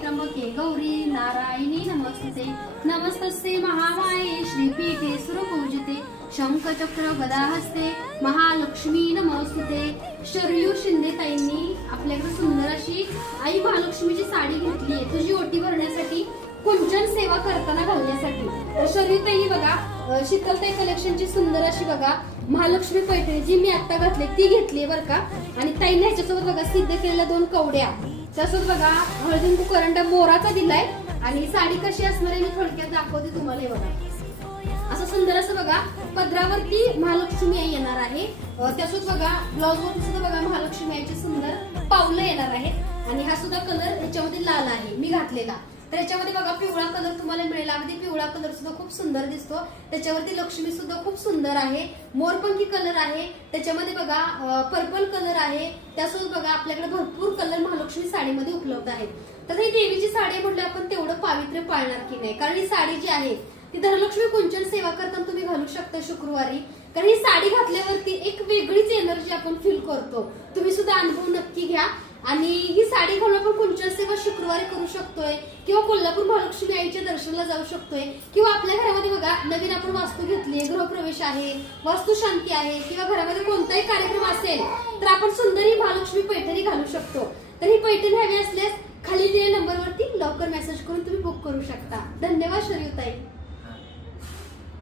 त्र्यंबके गौरी नारायणी नमस्ते नमस्तस्ते महामाये श्रीपीठे सुरपूजिते शंखचक्र गदाहस्ते महालक्ष्मी नमस्ते। शरयू शिंदे ताईंनी आपल्याकडे सुंदर अशी आई महालक्ष्मीची साडी घेतली आहे तुझी ओटी भरण्यासाठी, कुंचन सेवा करताना घालण्यासाठी। तर शरयू ताई बघा शीतलताई कलेक्शनची सुंदर अशी बघा महालक्ष्मी पैठणी जी मी आता घातली ती घेतली बरं का। आणि ताईने ह्याच्यासोबत बघा सिद्ध केलेल्या 2 कवड्या, तसंच बघा हळदी कुंकू करंडा मोराचा दिलाय। आणि साडी कशी असणार आहे मी थोडक्यात दाखवते तुम्हाला। हे बघा असं सुंदर असं बघा पदरावरती महालक्ष्मी आई येणार आहे, त्यासोबत बघा ब्लाउज वरती सुद्धा बघा महालक्ष्मी आईची सुंदर पावलं येणार आहे। आणि हा सुद्धा कलर ह्याच्यामध्ये लाल आहे मी घातलेला, तर याच्यामध्ये बघा पिवळा कलर तुम्हाला मिळेल, अगदी पिवळा कलर सुद्धा खूप सुंदर दिसतो। त्याच्यावरती लक्ष्मी सुद्धा खूप सुंदर आहे, मोरपंखी कलर आहे, त्याच्यामध्ये बघा पर्पल कलर आहे, त्यासोबत बघा आपल्याकडे भरपूर कलर महालक्ष्मी साडीमध्ये उपलब्ध आहेत। तर ही देवीची साडी म्हटलं आपण तेवढं पावित्र्य पाळणार की नाही, कारण ही साडी जी आहे ती धनलक्ष्मी कुंचन सेवा करताना तुम्ही घालू शकता शुक्रवारी, कारण ही साडी घातल्यावरती एक वेगळीच एनर्जी आपण फील करतो। तुम्ही सुद्धा अनुभव नक्की घ्या। आणि ही साडी घालून आपण कुंचन सेवा शुक्रवारी करू शकतोय, किंवा कोल्हापूर महालक्ष्मी आईच्या दर्शनाला जाऊ शकतोय, किंवा आपल्या घरामध्ये बघा नवीन आपण वास्तू घेतली, गृहप्रवेश आहे, वास्तू शांती आहे, किंवा घरामध्ये कोणताही कार्यक्रम असेल तर आपण सुंदर ही महालक्ष्मी पैठणी घालू शकतो। तर ही पैठणी हवी असल्यास खाली दिलेल्या नंबरवरती लवकर मेसेज करून तुम्ही बुक करू शकता। धन्यवाद शरयूताई।